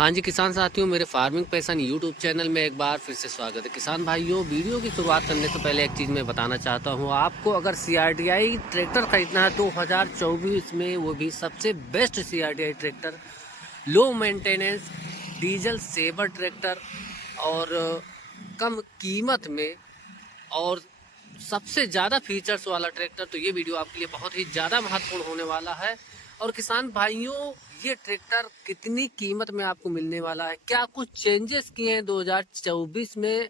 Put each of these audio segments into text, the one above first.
हाँ जी किसान साथियों, मेरे फार्मिंग पैशन यूट्यूब चैनल में एक बार फिर से स्वागत है। किसान भाइयों, वीडियो की शुरुआत करने से पहले एक चीज़ मैं बताना चाहता हूँ। आपको अगर CRDI ट्रैक्टर खरीदना है 2024 में, वो भी सबसे best CRDI tractor, low maintenance, diesel saver tractor और कम कीमत में और सबसे ज़्यादा फीचर्स वाला ट्रैक्टर, तो ये वीडियो आपके लिए बहुत ही ज़्यादा महत्वपूर्ण होने वाला है। और किसान भाइयों, ये ट्रैक्टर कितनी कीमत में आपको मिलने वाला है, क्या कुछ चेंजेस किए हैं 2024 में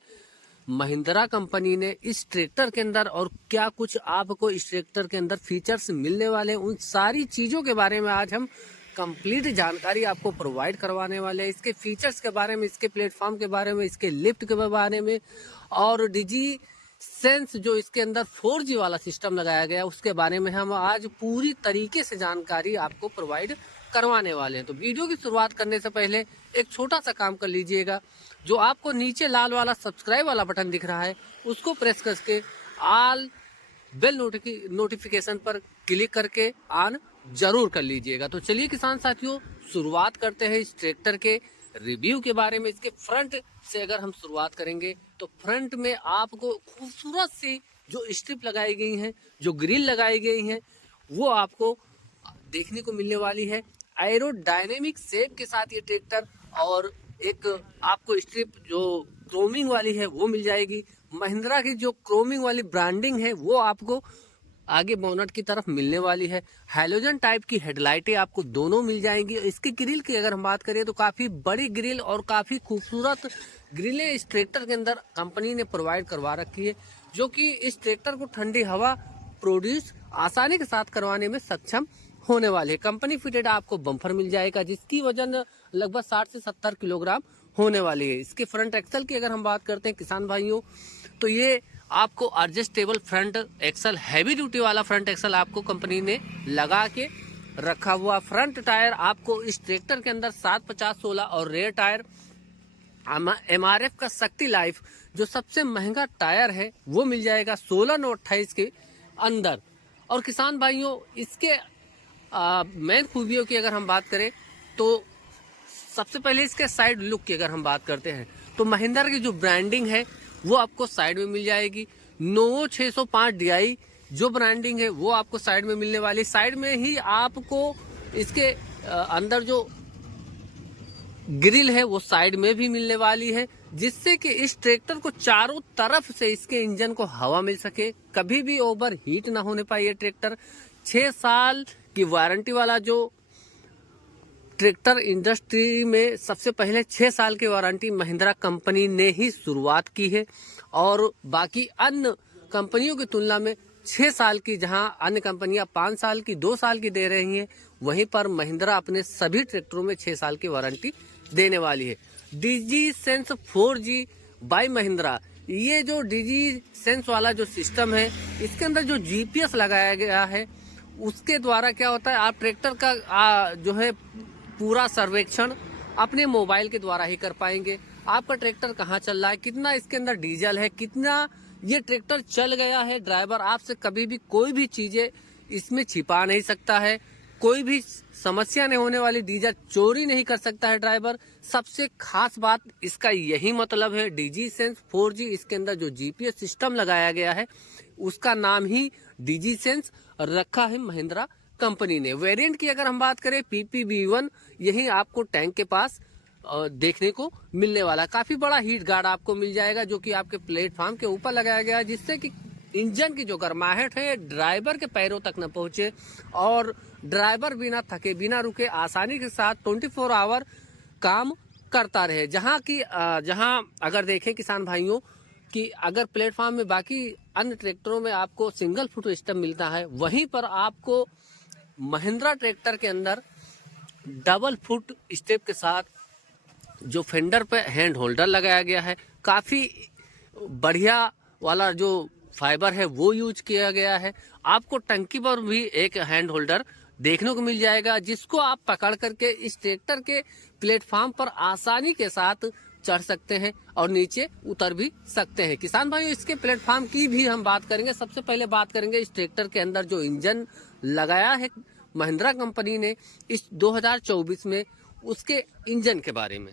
महिंद्रा कंपनी ने इस ट्रैक्टर के अंदर, और क्या कुछ आपको इस ट्रैक्टर के अंदर फीचर्स मिलने वाले हैं, उन सारी चीज़ों के बारे में आज हम कंप्लीट जानकारी आपको प्रोवाइड करवाने वाले हैं। इसके फीचर्स के बारे में, इसके प्लेटफॉर्म के बारे में, इसके लिफ्ट के बारे में, और डिजी सेंस जो इसके अंदर 4G वाला सिस्टम लगाया गया उसके बारे में हम आज पूरी तरीके से जानकारी आपको प्रोवाइड करवाने वाले हैं। तो वीडियो की शुरुआत करने से पहले एक छोटा सा काम कर लीजिएगा। जो आपको नीचे लाल वाला सब्सक्राइब वाला बटन दिख रहा है, उसको प्रेस करके ऑल बेल नोटिफिकेशन पर क्लिक करके ऑन जरूर कर लीजिएगा। तो चलिए किसान साथियों, शुरुआत करते हैं इस ट्रैक्टर के रिव्यू के बारे में। इसके फ्रंट से अगर हम शुरुआत करेंगे तो फ्रंट में आपको खूबसूरत सी जो स्ट्रिप लगाई गई हैं, जो ग्रिल लगाई गई हैं, वो आपको देखने को मिलने वाली है। एरोडायनेमिक शेप के साथ ये ट्रैक्टर, और एक आपको स्ट्रिप जो क्रोमिंग वाली है वो मिल जाएगी। महिंद्रा की जो क्रोमिंग वाली ब्रांडिंग है वो आपको आगे बोनट की तरफ मिलने वाली है। हैलोजन टाइप की हेडलाइटें आपको दोनों मिल जाएंगी। इसकी ग्रिल की अगर हम बात करें तो काफ़ी बड़ी ग्रिल और काफ़ी खूबसूरत ग्रिलें इस ट्रैक्टर के अंदर कंपनी ने प्रोवाइड करवा रखी है, जो कि इस ट्रैक्टर को ठंडी हवा प्रोड्यूस आसानी के साथ करवाने में सक्षम होने वाले। कंपनी फिटेड आपको बम्पर मिल जाएगा, जिसकी वजन लगभग 60 से 70 किलोग्राम होने वाली है। इसके फ्रंट एक्सल की अगर हम बात करते हैं किसान भाइयों, तो ये आपको adjustable front axle, heavy duty वाला फ्रंट एक्सल आपको कंपनी ने लगा के रखा हुआ। फ्रंट टायर आपको इस ट्रैक्टर के अंदर 750/16 और रेयर टायर MRF का शक्ति लाइफ जो सबसे महंगा टायर है वो मिल जाएगा 16/28 के अंदर। और किसान भाइयों, इसके मेन खूबियों की अगर हम बात करें तो सबसे पहले इसके साइड लुक की अगर हम बात करते हैं तो महिंद्रा की जो ब्रांडिंग है वो आपको साइड में मिल जाएगी। नोवो 605 DI जो ब्रांडिंग है वो आपको साइड में मिलने वाली। साइड में ही आपको इसके अंदर जो ग्रिल है वो साइड में भी मिलने वाली है, जिससे कि इस ट्रैक्टर को चारों तरफ से इसके इंजन को हवा मिल सके, कभी भी ओवर हीट ना होने पाए। ये ट्रैक्टर 6 साल की वारंटी वाला जो ट्रैक्टर इंडस्ट्री में सबसे पहले 6 साल की वारंटी महिंद्रा कंपनी ने ही शुरुआत की है, और बाकी अन्य कंपनियों की तुलना में 6 साल की, जहां अन्य कंपनियां 5 साल की, 2 साल की दे रही हैं, वहीं पर महिंद्रा अपने सभी ट्रैक्टरों में 6 साल की वारंटी देने वाली है। डिजी सेंस 4G बाय महिंद्रा, ये जो डिजी सेंस वाला जो सिस्टम है, इसके अंदर जो GPS लगाया गया है उसके द्वारा क्या होता है, आप ट्रैक्टर का जो है पूरा सर्वेक्षण अपने मोबाइल के द्वारा ही कर पाएंगे। आपका ट्रैक्टर कहाँ चल रहा है, कितना इसके अंदर डीजल है, कितना ये ट्रैक्टर चल गया है। ड्राइवर आपसे कभी भी कोई भी चीजें इसमें छिपा नहीं सकता है, कोई भी समस्या नहीं होने वाली, डीजल चोरी नहीं कर सकता है ड्राइवर। सबसे खास बात इसका यही मतलब है, डिजी सेंस 4G, इसके अंदर जो GPS सिस्टम लगाया गया है उसका नाम ही डिजी सेंस रखा है महिंद्रा कंपनी ने। वेरिएंट की अगर हम बात करें PPV1, यही आपको टैंक के पास देखने को मिलने वाला। काफी बड़ा हीट गार्ड आपको मिल जाएगा, जो कि आपके प्लेटफॉर्म के ऊपर लगाया गया है, जिससे कि इंजन की जो गर्माहट है ड्राइवर के पैरों तक न पहुंचे, और ड्राइवर बिना थके, बिना रुके, आसानी के साथ 24 आवर काम करता रहे। जहां अगर देखें किसान भाइयों कि अगर प्लेटफॉर्म में बाकी अन्य ट्रैक्टरों में आपको सिंगल फुट सिस्टम मिलता है, वहीं पर आपको महिंद्रा ट्रैक्टर के अंदर डबल फुट स्टेप के साथ जो फेंडर पे हैंड होल्डर लगाया गया है, काफी बढ़िया वाला जो फाइबर है वो यूज किया गया है। आपको टंकी पर भी एक हैंड होल्डर देखने को मिल जाएगा, जिसको आप पकड़ करके इस ट्रैक्टर के प्लेटफॉर्म पर आसानी के साथ चढ़ सकते हैं और नीचे उतर भी सकते हैं। किसान भाइयों, इसके प्लेटफॉर्म की भी हम बात करेंगे। सबसे पहले बात करेंगे इस ट्रैक्टर के अंदर जो इंजन लगाया है महिंद्रा कंपनी ने इस 2024 में, उसके इंजन के बारे में।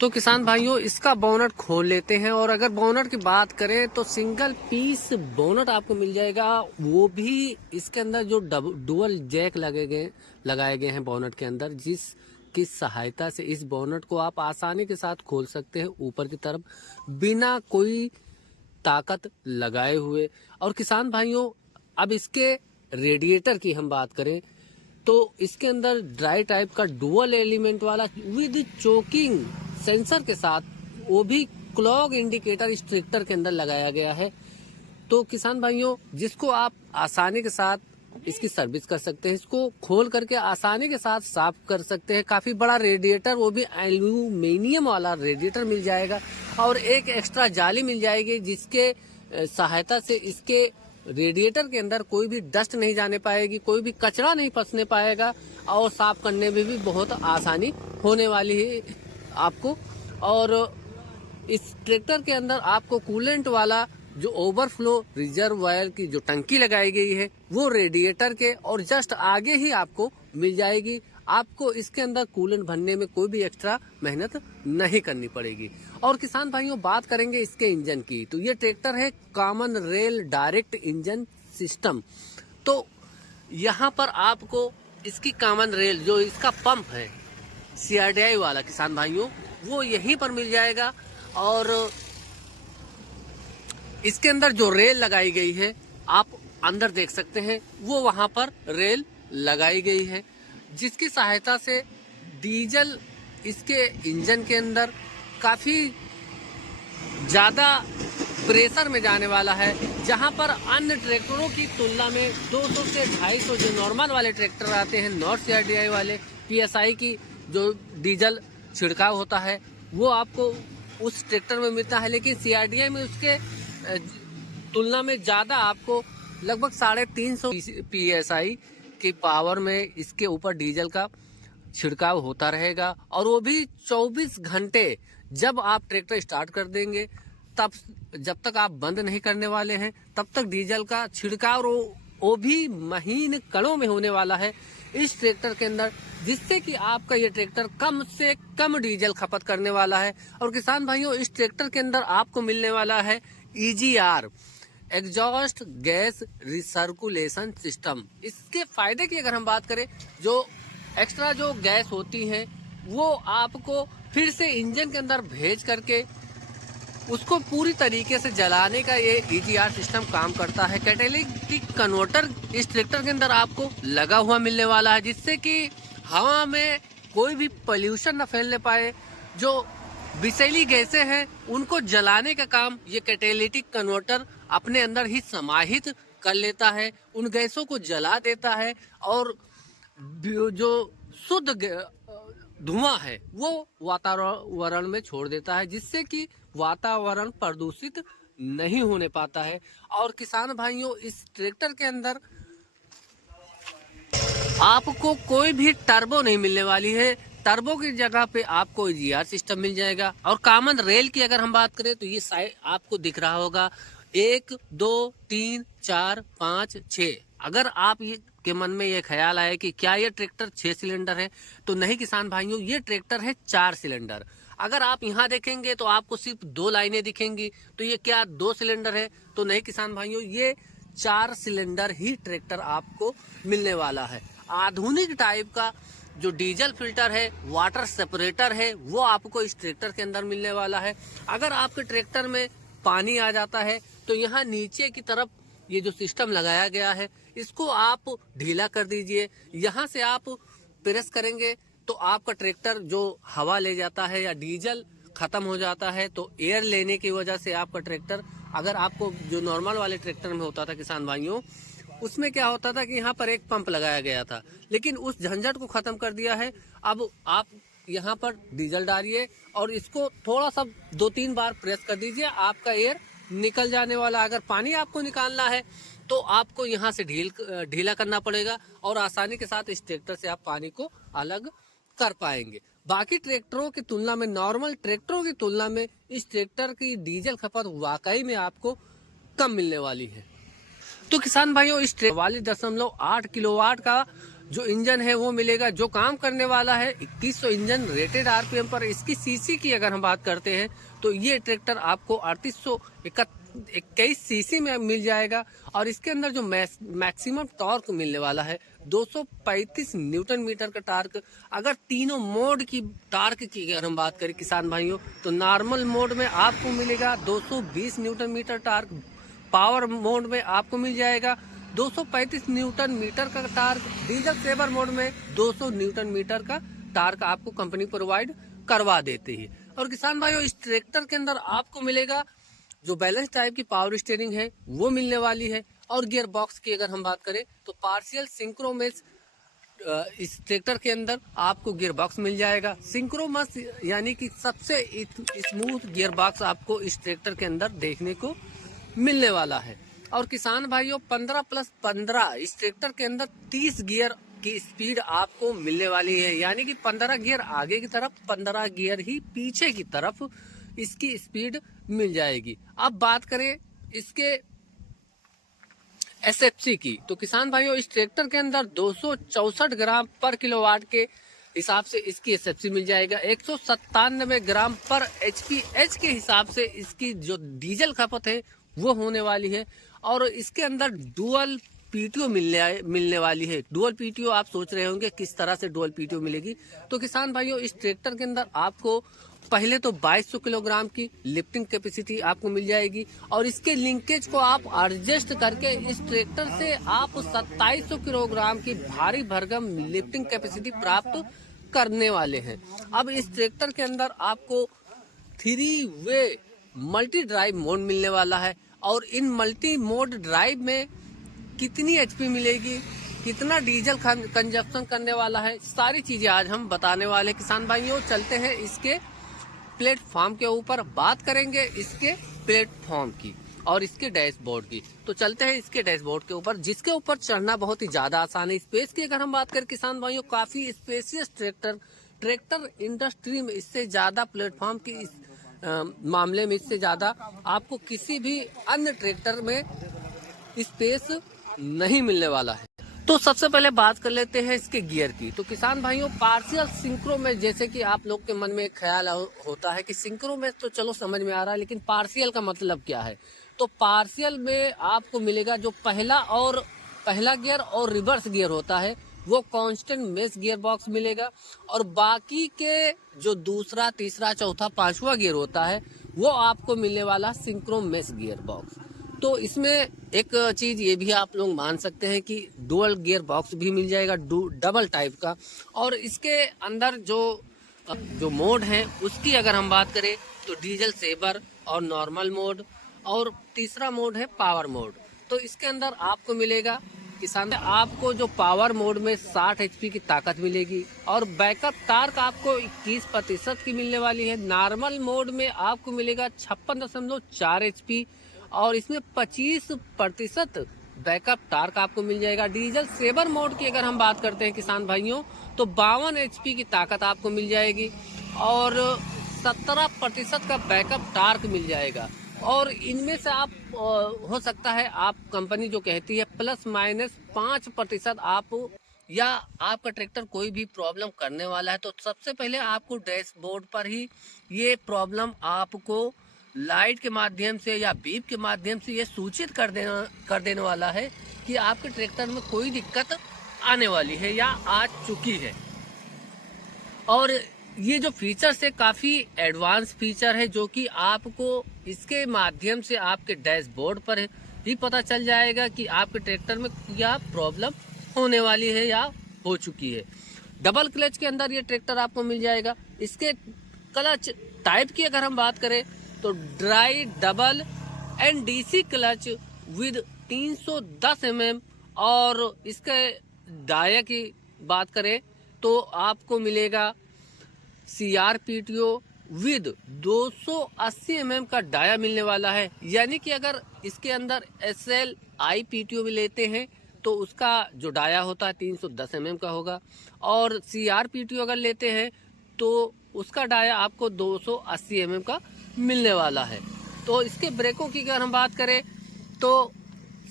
तो किसान भाइयों, इसका बोनट खोल लेते हैं और अगर बोनट की बात करें तो सिंगल पीस बोनट आपको मिल जाएगा, वो भी इसके अंदर जो डुअल जैक लगाए गए हैं बोनट के अंदर, जिसकी सहायता से इस बोनट को आप आसानी के साथ खोल सकते हैं ऊपर की तरफ बिना कोई ताकत लगाए हुए। और किसान भाइयों, अब इसके रेडिएटर की हम बात करें तो इसके अंदर ड्राई टाइप का डुअल एलिमेंट वाला विद चोकिंग सेंसर के साथ, वो भी क्लॉक इंडिकेटर इस ट्रैक्टर के अंदर लगाया गया है। तो किसान भाइयों, जिसको आप आसानी के साथ इसकी सर्विस कर सकते हैं, इसको खोल करके आसानी के साथ साफ कर सकते हैं। काफी बड़ा रेडिएटर, वो भी एल्यूमिनियम वाला रेडिएटर मिल जाएगा और एक एक्स्ट्रा जाली मिल जाएगी जिसके सहायता से इसके रेडिएटर के अंदर कोई भी डस्ट नहीं जाने पाएगी, कोई भी कचरा नहीं फंसने पाएगा और साफ करने में भी बहुत आसानी होने वाली है आपको। और इस ट्रैक्टर के अंदर आपको कूलेंट वाला जो ओवरफ्लो रिजर्वायर की जो टंकी लगाई गई है वो रेडिएटर के और जस्ट आगे ही आपको मिल जाएगी। आपको इसके अंदर कूलेंट भरने में कोई भी एक्स्ट्रा मेहनत नहीं करनी पड़ेगी। और किसान भाइयों, बात करेंगे इसके इंजन की, तो ये ट्रैक्टर है common rail direct engine system. तो यहाँ पर आपको इसकी कॉमन रेल जो इसका पंप है CRDI वाला, किसान भाइयों, वो यहीं पर मिल जाएगा। और इसके अंदर जो रेल लगाई गई है आप अंदर देख सकते हैं, वो वहां पर रेल लगाई गई है जिसकी सहायता से डीजल इसके इंजन के अंदर काफी ज्यादा प्रेशर में जाने वाला है, जहां पर अन्य ट्रैक्टरों की तुलना में 200 से 250 जो नॉर्मल वाले ट्रैक्टर आते हैं, नॉट CRDI वाले, PSI की जो डीजल छिड़काव होता है वो आपको उस ट्रैक्टर में मिलता है, लेकिन CRDI में उसके तुलना में ज्यादा आपको लगभग 350 PSI की पावर में इसके ऊपर डीजल का छिड़काव होता रहेगा। और वो भी 24 घंटे, जब आप ट्रैक्टर स्टार्ट कर देंगे तब, जब तक आप बंद नहीं करने वाले हैं तब तक डीजल का छिड़काव वो भी महीन कणों में होने वाला है इस ट्रैक्टर के अंदर, जिससे कि आपका ये ट्रैक्टर कम से कम डीजल खपत करने वाला है। और किसान भाइयों, इस ट्रैक्टर के अंदर आपको मिलने वाला है EGR, exhaust gas recirculation system. इसके फायदे की अगर हम बात करें, जो एक्स्ट्रा जो गैस होती है वो आपको फिर से इंजन के अंदर भेज करके उसको पूरी तरीके से जलाने का ये EGR सिस्टम काम करता है। कैटेलिटिक कन्वर्टर इस ट्रैक्टर के अंदर आपको लगा हुआ मिलने वाला है, जिससे कि हवा में कोई भी पोल्यूशन न फैलने पाए। जो विषैली गैसें हैं उनको जलाने का काम ये कैटेलिटिक कन्वर्टर अपने अंदर ही समाहित कर लेता है, उन गैसों को जला देता है और जो शुद्ध धुआं है वो वातावरण में छोड़ देता है, जिससे कि वातावरण प्रदूषित नहीं होने पाता है। और किसान भाइयों, इस ट्रैक्टर के अंदर आपको कोई भी टर्बो नहीं मिलने वाली है, टर्बो की जगह पे आपको EGR सिस्टम मिल जाएगा। और कॉमन रेल की अगर हम बात करें तो ये साइड आपको दिख रहा होगा 1 2 3 4 5 6। अगर आप ये के मन में ये ख्याल आए कि क्या ये ट्रैक्टर 6 सिलेंडर है, तो नहीं किसान भाइयों, ये ट्रैक्टर है 4 सिलेंडर। अगर आप यहाँ देखेंगे तो आपको सिर्फ 2 लाइनें दिखेंगी, तो ये क्या 2 सिलेंडर है? तो नहीं किसान भाइयों, ये 4 सिलेंडर ही ट्रैक्टर आपको मिलने वाला है। आधुनिक टाइप का जो डीजल फिल्टर है, वाटर सेपरेटर है, वो आपको इस ट्रैक्टर के अंदर मिलने वाला है। अगर आपके ट्रैक्टर में पानी आ जाता है तो यहाँ नीचे की तरफ ये जो सिस्टम लगाया गया है इसको आप ढीला कर दीजिए। यहाँ से आप प्रेस करेंगे तो आपका ट्रैक्टर जो हवा ले जाता है या डीजल खत्म हो जाता है, तो एयर लेने की वजह से आपका ट्रैक्टर, अगर आपको जो नॉर्मल वाले ट्रैक्टर में होता था किसान भाइयों, उसमें क्या होता था कि यहाँ पर एक पंप लगाया गया था, लेकिन उस झंझट को खत्म कर दिया है। अब आप यहाँ पर डीजल डालिए और इसको थोड़ा सा 2-3 बार प्रेस कर दीजिए, आपका एयर निकल जाने वाला। अगर पानी आपको निकालना है तो आपको यहाँ से ढीला करना पड़ेगा और आसानी के साथ इस ट्रैक्टर से आप पानी को अलग कर पाएंगे। बाकी ट्रैक्टरों की तुलना में, नॉर्मल ट्रैक्टरों की तुलना में इस ट्रैक्टर की डीजल खपत वाकई में आपको कम मिलने वाली है। तो किसान भाइयों, इस 44.8 किलोवाट का जो इंजन है वो मिलेगा, जो काम करने वाला है 2100 इंजन रेटेड आरपीएम पर। इसकी सीसी की अगर हम बात करते हैं तो ये ट्रैक्टर आपको 3821 सीसी में मिल जाएगा। और इसके अंदर जो मैक्सिमम टॉर्क मिलने वाला है 235 न्यूटन मीटर का टार्क। अगर तीनों मोड की टार्क की अगर हम बात करें किसान भाइयों, तो नॉर्मल मोड में आपको मिलेगा 220 newton metre torque, power mode में आपको मिल जाएगा 235 न्यूटन मीटर का टार्क, डीजल सेवर मोड में 200 न्यूटन मीटर का टार्क आपको कंपनी प्रोवाइड करवा देती है। और किसान भाइयों, इस ट्रैक्टर के अंदर आपको मिलेगा जो बैलेंस टाइप की पावर स्टीयरिंग है वो मिलने वाली है। और गियर बॉक्स की अगर हम बात करें तो पार्शियल सिंक्रोमस इस ट्रैक्टर के अंदर आपको गियर बॉक्स मिल जाएगा। सिंक्रोमस यानी कि सबसे स्मूथ गियर बॉक्स आपको इस ट्रैक्टर के अंदर देखने को मिलने वाला है। और किसान भाइयों, 15+15 इस ट्रैक्टर के अंदर 30 गियर की स्पीड आपको मिलने वाली है, यानी कि 15 गियर आगे की तरफ, 15 गियर ही पीछे की तरफ इसकी स्पीड मिल जाएगी। अब बात करें इसके एसएफसी की, तो किसान भाइयों इस ट्रैक्टर के अंदर 264 ग्राम पर किलोवाट के हिसाब से इसकी एसएफसी मिल जाएगा। 197 ग्राम पर एचपीएच के हिसाब से इसकी जो डीजल खपत है वो होने वाली है। और इसके अंदर डुअल पीटीओ मिलने वाली है। डुअल पीटीओ आप सोच रहे होंगे किस तरह से डुअल पीटीओ मिलेगी, तो किसान भाइयों इस ट्रैक्टर के अंदर आपको पहले तो 2200 किलोग्राम की लिफ्टिंग कैपेसिटी आपको मिल जाएगी। और इसके लिंकेज को आप एडजस्ट करके इस ट्रैक्टर से आप 2700 किलोग्राम की भारी भरगम लिफ्टिंग कैपेसिटी प्राप्त करने वाले हैं। अब इस ट्रैक्टर के अंदर आपको 3 वे मल्टी ड्राइव मोड मिलने वाला है। और इन मल्टी मोड ड्राइव में कितनी एचपी मिलेगी, कितना डीजल कंजप्शन करने वाला है, सारी चीजें आज हम बताने वाले किसान भाइयों। चलते हैं इसके प्लेटफॉर्म के ऊपर, बात करेंगे इसके प्लेटफॉर्म की और इसके डैशबोर्ड की। तो चलते हैं इसके डैशबोर्ड के ऊपर, जिसके ऊपर चढ़ना बहुत ही ज्यादा आसान है। स्पेस की अगर हम बात करें किसान भाइयों, काफी स्पेसियस ट्रैक्टर इंडस्ट्री में इससे ज्यादा प्लेटफॉर्म की मामले में इससे ज्यादा आपको किसी भी अन्य ट्रैक्टर में स्पेस नहीं मिलने वाला है। तो सबसे पहले बात कर लेते हैं इसके गियर की। तो किसान भाइयों, पार्शियल सिंक्रो में, जैसे कि आप लोग के मन में एक ख्याल होता है कि सिंक्रो में तो चलो समझ में आ रहा है, लेकिन पार्शियल का मतलब क्या है। तो पार्शियल में आपको मिलेगा जो पहला गियर और रिवर्स गियर होता है वो कांस्टेंट मेश गियर बॉक्स मिलेगा। और बाकी के जो दूसरा, तीसरा, चौथा, पांचवा गियर होता है वो आपको मिलने वाला सिंक्रो मेश गियर बॉक्स। तो इसमें एक चीज ये भी आप लोग मान सकते हैं कि डुअल गियर बॉक्स भी मिल जाएगा, डबल टाइप का। और इसके अंदर जो मोड है उसकी अगर हम बात करें तो डीजल सेवर और नॉर्मल मोड, और तीसरा मोड है पावर मोड। तो इसके अंदर आपको मिलेगा किसान, आपको जो पावर मोड में 60 एचपी की ताकत मिलेगी और बैकअप टार्क आपको 21% की मिलने वाली है। नॉर्मल मोड में आपको मिलेगा 56.4 एचपी और इसमें 25% बैकअप टार्क आपको मिल जाएगा। डीजल सेवर मोड की अगर हम बात करते हैं किसान भाइयों, तो 52 एचपी की ताकत आपको मिल जाएगी और 17% का बैकअप टार्क मिल जाएगा। और इनमें से आप हो सकता है आप कंपनी जो कहती है ±5% आप, या आपका ट्रैक्टर कोई भी प्रॉब्लम करने वाला है, तो सबसे पहले आपको डैशबोर्ड पर ही ये प्रॉब्लम आपको लाइट के माध्यम से या बीप के माध्यम से ये सूचित कर देने वाला है कि आपके ट्रैक्टर में कोई दिक्कत आने वाली है या आ चुकी है। और ये जो फीचर्स है काफी एडवांस फीचर है, जो कि आपको इसके माध्यम से आपके डैशबोर्ड पर ही पता चल जाएगा कि आपके ट्रैक्टर में क्या प्रॉब्लम होने वाली है या हो चुकी है। डबल क्लच के अंदर ये ट्रैक्टर आपको मिल जाएगा। इसके क्लच टाइप की अगर हम बात करें तो dry, double and DC clutch with 310 mm। और इसके डाया की बात करें तो आपको मिलेगा CRPTO विद 280 mm का डाया मिलने वाला है। यानी कि अगर इसके अंदर SLI PTO भी लेते हैं तो उसका जो डाया होता है 310 mm का होगा, और CRPTO अगर लेते हैं तो उसका डाया आपको 280 mm का मिलने वाला है। तो इसके ब्रेकों की अगर हम बात करें तो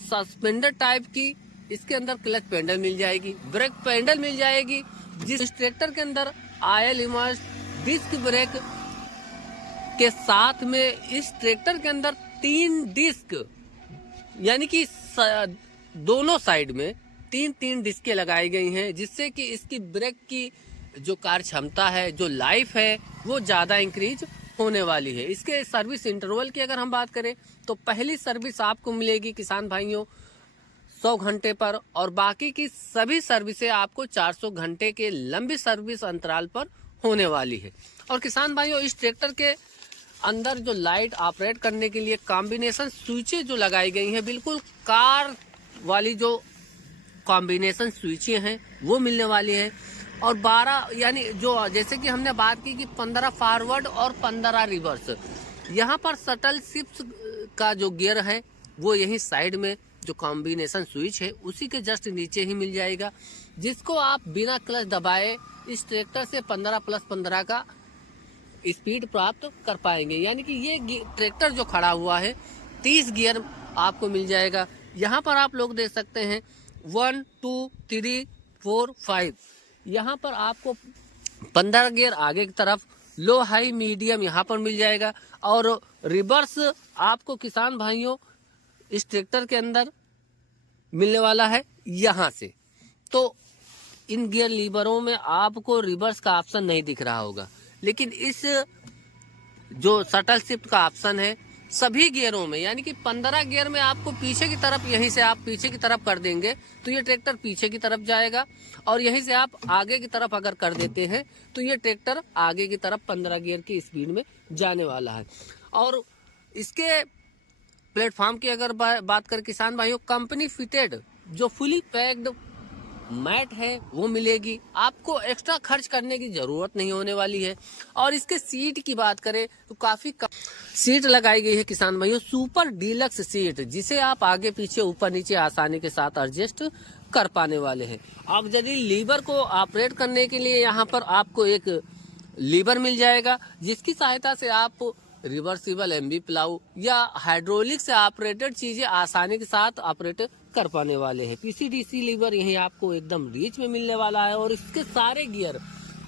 सस्पेंडर टाइप की इसके अंदर क्लच पैडल मिल जाएगी, ब्रेक पैडल मिल जाएगी। जिस ट्रैक्टर के अंदर आयल इमर्स डिस्क ब्रेक के साथ में इस ट्रैक्टर के अंदर 3 डिस्क यानी कि दोनों साइड में 3 डिस्कें लगाई गई हैं, जिससे कि इसकी ब्रेक की जो कार्य क्षमता है, जो लाइफ है, वो ज़्यादा इंक्रीज होने वाली है। इसके सर्विस इंटरवल की अगर हम बात करें तो पहली सर्विस आपको मिलेगी किसान भाइयों 100 घंटे पर, और बाकी की सभी सर्विसें आपको 400 घंटे के लंबी सर्विस अंतराल पर होने वाली है। और किसान भाइयों, इस ट्रैक्टर के अंदर जो लाइट ऑपरेट करने के लिए कॉम्बिनेशन स्विचें जो लगाई गई हैं, बिल्कुल कार वाली जो कॉम्बिनेशन स्विचें हैं वो मिलने वाली है। और 12 यानी जो जैसे कि हमने बात की कि 15 फॉरवर्ड और 15 रिवर्स, यहाँ पर शटल शिफ्ट का जो गियर है वो यही साइड में जो कॉम्बिनेशन स्विच है उसी के जस्ट नीचे ही मिल जाएगा, जिसको आप बिना क्लच दबाए इस ट्रैक्टर से 15+15 का स्पीड प्राप्त कर पाएंगे। यानी कि ये ट्रैक्टर जो खड़ा हुआ है 30 गियर आपको मिल जाएगा। यहाँ पर आप लोग देख सकते हैं 1 2 3 4 5, यहाँ पर आपको 15 गियर आगे की तरफ, लो हाई मीडियम यहाँ पर मिल जाएगा। और रिवर्स आपको किसान भाइयों इस ट्रैक्टर के अंदर मिलने वाला है यहाँ से। तो इन गियर लीवरों में आपको रिवर्स का ऑप्शन नहीं दिख रहा होगा, लेकिन इस जो शटल शिफ्ट का ऑप्शन है सभी गियरों में, यानी कि 15 गियर में आपको पीछे की तरफ, यहीं से आप पीछे की तरफ कर देंगे तो ये ट्रैक्टर पीछे की तरफ जाएगा, और यहीं से आप आगे की तरफ अगर कर देते हैं तो ये ट्रैक्टर आगे की तरफ 15 गियर की स्पीड में जाने वाला है। और इसके प्लेटफॉर्म की अगर बात करें किसान भाइयों, कंपनी फिटेड जो फुली पैक्ड मैट है वो मिलेगी, आपको एक्स्ट्रा खर्च करने की जरूरत नहीं होने वाली है। और इसके सीट की बात करें तो काफी कम सीट लगाई गई है किसान भाइयों, सुपर डीलक्स सीट, जिसे आप आगे पीछे ऊपर नीचे आसानी के साथ एडजस्ट कर पाने वाले हैं। ऑक्सिलरी लीवर को ऑपरेट करने के लिए यहाँ पर आपको एक लीवर मिल जाएगा, जिसकी सहायता से आप रिवर्सिबल एमबी प्लाऊ या हाइड्रोलिक से ऑपरेटेड चीजें आसानी के साथ ऑपरेट कर पाने वाले हैं। पीसीडीसी लीवर यही आपको एकदम रीच में मिलने वाला है, और इसके सारे गियर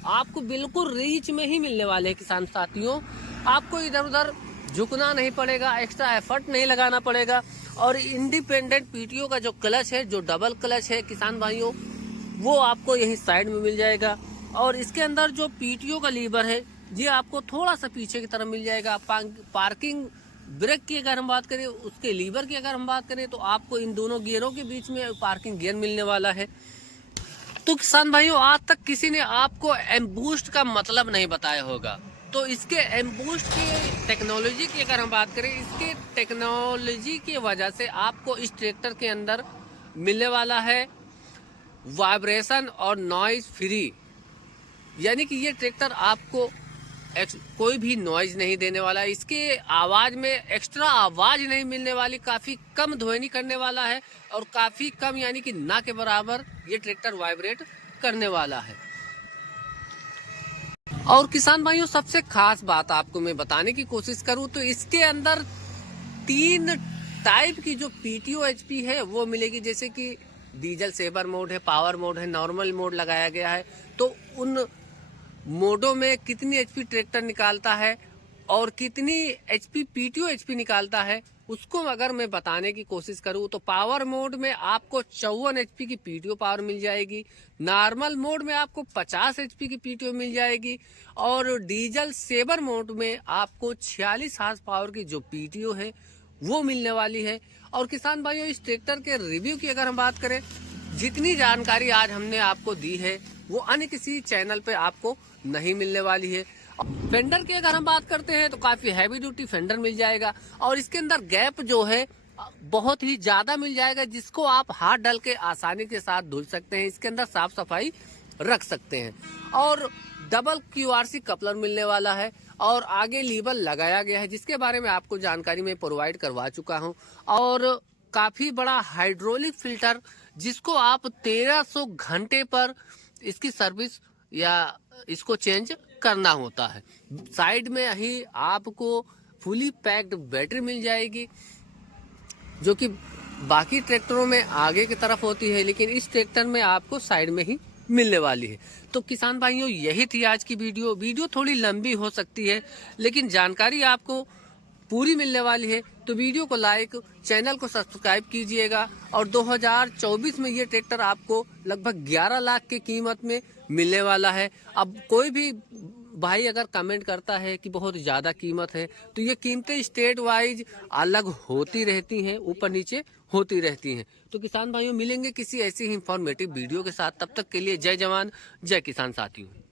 आपको बिल्कुल रीच में ही मिलने वाले हैं किसान साथियों। आपको इधर उधर झुकना नहीं पड़ेगा, एक्स्ट्रा एफर्ट नहीं लगाना पड़ेगा। और इंडिपेंडेंट पीटीओ का जो क्लच है, जो डबल क्लच है किसान भाइयों, वो आपको यही साइड में मिल जाएगा। और इसके अंदर जो पीटीओ का लीवर है ये आपको थोड़ा सा पीछे की तरफ मिल जाएगा। पार्किंग ब्रेक की अगर हम बात करें, उसके लीवर की अगर हम बात करें, तो आपको इन दोनों गियरों के बीच में पार्किंग गियर मिलने वाला है। तो किसान भाइयों, आज तक किसी ने आपको एम्बूस्ट का मतलब नहीं बताया होगा, तो इसके एम्बूस्ट की टेक्नोलॉजी की अगर हम बात करें, इसके टेक्नोलॉजी की वजह से आपको इस ट्रैक्टर के अंदर मिलने वाला है वाइब्रेशन और नॉइज फ्री, यानी कि ये ट्रैक्टर आपको कोई भी नॉइज नहीं देने वाला है। इसके आवाज में एक्स्ट्रा आवाज नहीं मिलने वाली, काफी कम ध्वनि करने वाला है, और काफी कम यानी कि ना के बराबर ये ट्रैक्टर वाइब्रेट करने वाला है। और किसान भाइयों, सबसे खास बात आपको मैं बताने की कोशिश करूं तो इसके अंदर 3 टाइप की जो पीटीओ एचपी है वो मिलेगी, जैसे कि डीजल सेवर मोड है, पावर मोड है, नॉर्मल मोड लगाया गया है। तो उन मोडों में कितनी एचपी ट्रैक्टर निकालता है और कितनी एचपी पीटीओ एचपी निकालता है, उसको अगर मैं बताने की कोशिश करूं तो पावर मोड में आपको 54 एचपी की पीटीओ पावर मिल जाएगी, नॉर्मल मोड में आपको 50 एचपी की पीटीओ मिल जाएगी, और डीजल सेवर मोड में आपको 46 हार्स पावर की जो पीटीओ है वो मिलने वाली है। और किसान भाइयों, इस ट्रैक्टर के रिव्यू की अगर हम बात करें, जितनी जानकारी आज हमने आपको दी है वो अन्य किसी चैनल पे आपको नहीं मिलने वाली है। फेंडर की अगर हम बात करते हैं तो काफी हैवी ड्यूटी फेंडर मिल जाएगा, और इसके अंदर गैप जो है बहुत ही ज्यादा मिल जाएगा, जिसको आप हाथ डाल के आसानी के साथ धुल सकते हैं। इसके अंदर साफ सफाई रख सकते हैं। और डबल क्यूआरसी कपलर मिलने वाला है, और आगे लीवर लगाया गया है, जिसके बारे में आपको जानकारी मैं प्रोवाइड करवा चुका हूं। और काफी बड़ा हाइड्रोलिक फिल्टर, जिसको आप 1300 घंटे पर इसकी सर्विस या इसको चेंज करना होता है। साइड में ही आपको फुली पैक्ड बैटरी मिल जाएगी, जो कि बाकी ट्रैक्टरों में आगे की तरफ होती है, लेकिन इस ट्रैक्टर में आपको साइड में ही मिलने वाली है। तो किसान भाइयों, यही थी आज की वीडियो थोड़ी लंबी हो सकती है, लेकिन जानकारी आपको पूरी मिलने वाली है। तो वीडियो को लाइक, चैनल को सब्सक्राइब कीजिएगा। और 2024 में ये ट्रैक्टर आपको लगभग 11 लाख की कीमत में मिलने वाला है। अब कोई भी भाई अगर कमेंट करता है कि बहुत ज़्यादा कीमत है, तो ये कीमतें स्टेट वाइज अलग होती रहती हैं, ऊपर नीचे होती रहती हैं। तो किसान भाइयों, मिलेंगे किसी ऐसी ही इंफॉर्मेटिव वीडियो के साथ। तब तक के लिए जय जवान जय किसान साथियों।